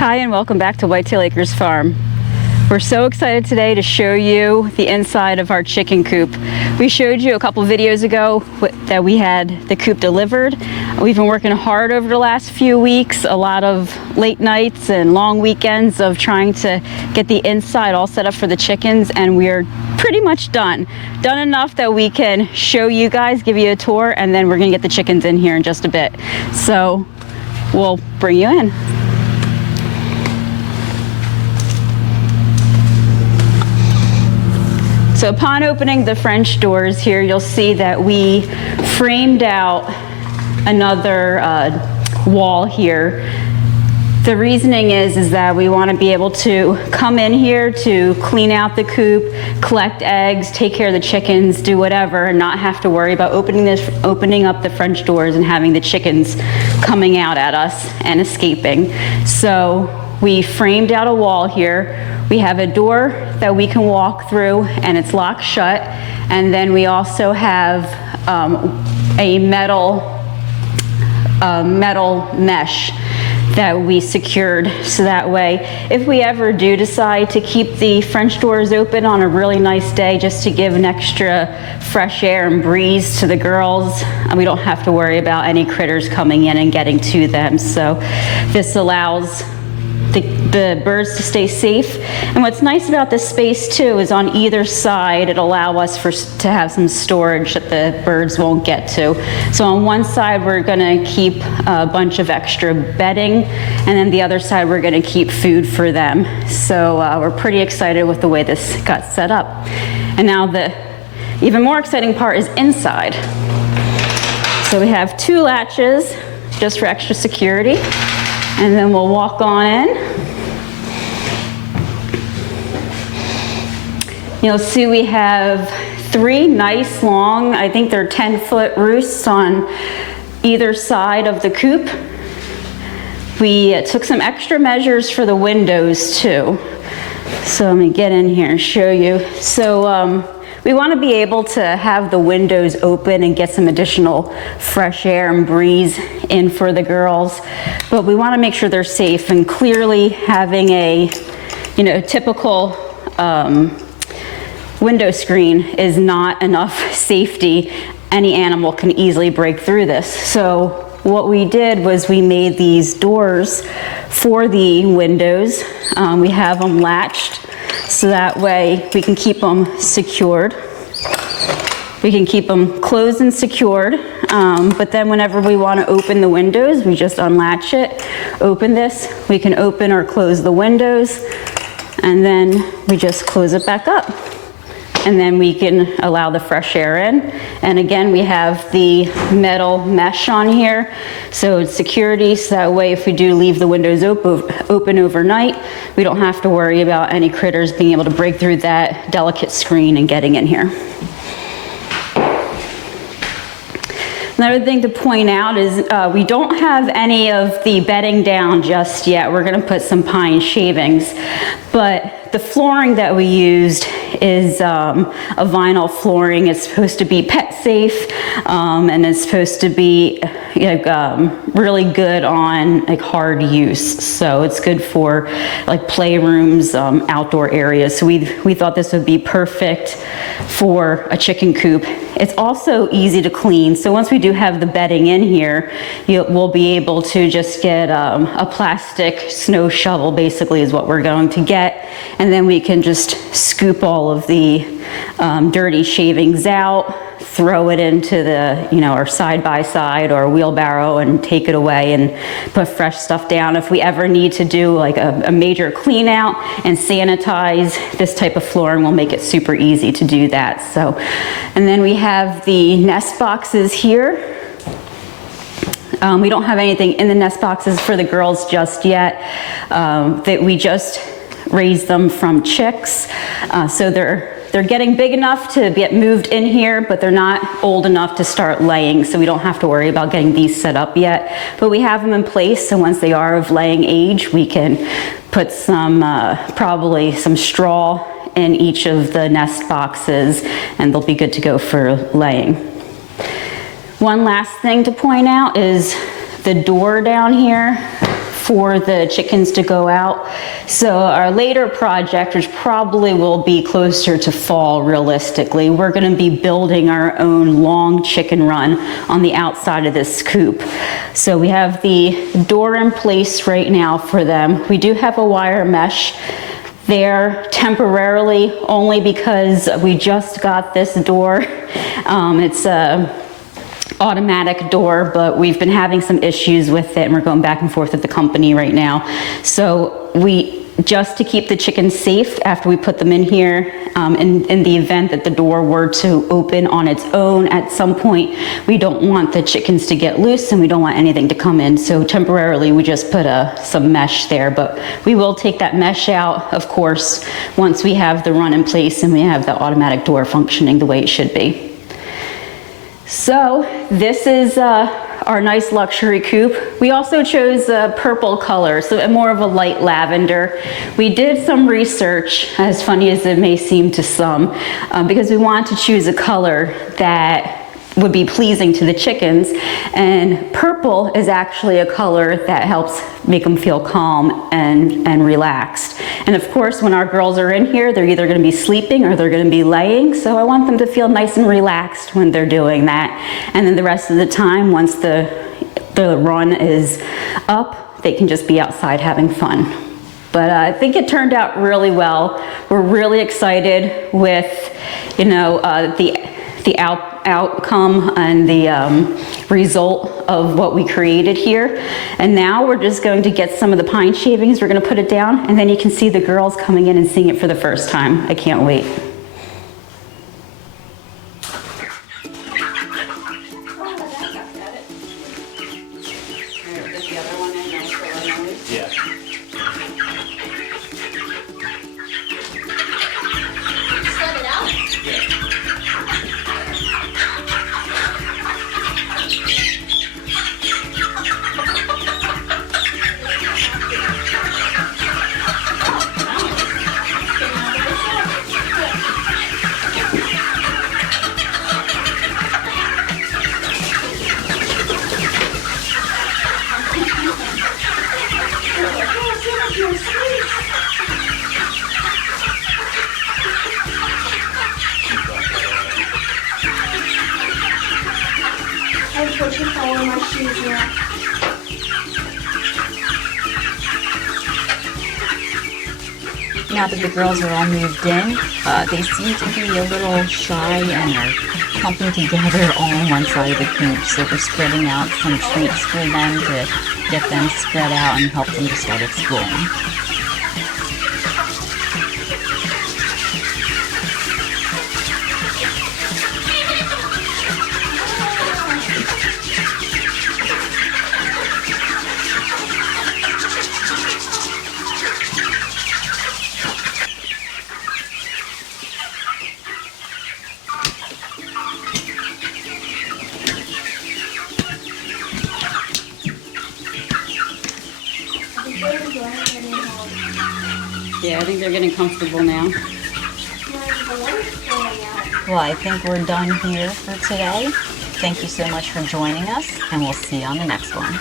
Hi and welcome back to Whitetail Acres Farm. We're so excited today to show you the inside of our chicken coop. We showed you a couple videos ago that we had the coop delivered. We've been working hard over the last few weeks, a lot of late nights and long weekends of trying to get the inside all set up for the chickens, and we're pretty much done. Done enough that we can show you guys, give you a tour, and then we're gonna get the chickens in here in just a bit. So we'll bring you in. So upon opening the French doors here, you'll see that we framed out another wall here. The reasoning is that we want to be able to come in here to clean out the coop, collect eggs, take care of the chickens, do whatever, and not have to worry about opening up the French doors and having the chickens coming out at us and escaping. So we framed out a wall here. We have a door that we can walk through and it's locked shut. And then we also have a metal mesh that we secured, so that way if we ever do decide to keep the French doors open on a really nice day just to give an extra fresh air and breeze to the girls, we don't have to worry about any critters coming in and getting to them. So this allows the birds to stay safe. And what's nice about this space too is on either side it allows us to have some storage that the birds won't get to. So on one side we're going to keep a bunch of extra bedding, and then the other side we're going to keep food for them. So we're pretty excited with the way this got set up. And now the even more exciting part is inside. So we have two latches just for extra security. And then we'll walk on in. You'll see we have three nice long, I think they're 10-foot roosts on either side of the coop. We took some extra measures for the windows too. So let me get in here and show you. So we want to be able to have the windows open and get some additional fresh air and breeze in for the girls, but we want to make sure they're safe, and clearly having a typical window screen is not enough safety. Any animal can easily break through this. So what we did was we made these doors for the windows. We have them latched, so that way we can keep them secured. We can keep them closed and secured, but then whenever we want to open the windows, we just unlatch it, open this. We can open or close the windows, and then we just close it back up. And then we can allow the fresh air in. And again, we have the metal mesh on here, so it's security, so that way if we do leave the windows open overnight, we don't have to worry about any critters being able to break through that delicate screen and getting in here. Another thing to point out is we don't have any of the bedding down just yet. We're going to put some pine shavings, but the flooring that we used is a vinyl flooring. It's supposed to be pet safe, and it's supposed to be really good on hard use. So it's good for playrooms, outdoor areas. So we thought this would be perfect for a chicken coop. It's also easy to clean. So once we do have the bedding in here, we'll be able to just get a plastic snow shovel, basically is what we're going to get. And then we can just scoop all of the dirty shavings out, throw it into the, our side-by-side or wheelbarrow and take it away and put fresh stuff down. If we ever need to do a major clean out and sanitize, this type of flooring will make it super easy to do that. So, and then we have the nest boxes here. We don't have anything in the nest boxes for the girls just yet. That we just raised them from chicks, so they're getting big enough to get moved in here, but they're not old enough to start laying, so we don't have to worry about getting these set up yet. But we have them in place, so once they are of laying age, we can put some probably some straw in each of the nest boxes, and they'll be good to go for laying. One last thing to point out is the door down here for the chickens to go out. So our later project, which probably will be closer to fall realistically, we're gonna be building our own long chicken run on the outside of this coop. So we have the door in place right now for them. We do have a wire mesh there temporarily, only because we just got this door. It's a automatic door, but we've been having some issues with it and we're going back and forth with the company right now. So just to keep the chickens safe after we put them in here, in the event that the door were to open on its own at some point, we don't want the chickens to get loose and we don't want anything to come in. So temporarily we just put some mesh there, but we will take that mesh out, of course, once we have the run in place and we have the automatic door functioning the way it should be. So this is our nice luxury coop. We also chose a purple color, so more of a light lavender. We did some research, as funny as it may seem to some, because we wanted to choose a color that would be pleasing to the chickens, and purple is actually a color that helps make them feel calm and relaxed. And of course, when our girls are in here, they're either going to be sleeping or they're going to be laying, so I want them to feel nice and relaxed when they're doing that. And then the rest of the time, once the run is up, they can just be outside having fun. But I think it turned out really well. We're really excited with, you know, the outcome and the result of what we created here. And now we're just going to get some of the pine shavings, we're gonna put it down, and then you can see the girls coming in and seeing it for the first time. I can't wait. Now that the girls are all moved in, they seem to be a little shy and are clumping together all on one side of the coop. So we're spreading out some treats for them to get them spread out and help them to start exploring. Yeah, I think they're getting comfortable now. Well, I think we're done here for today. Thank you so much for joining us, and we'll see you on the next one.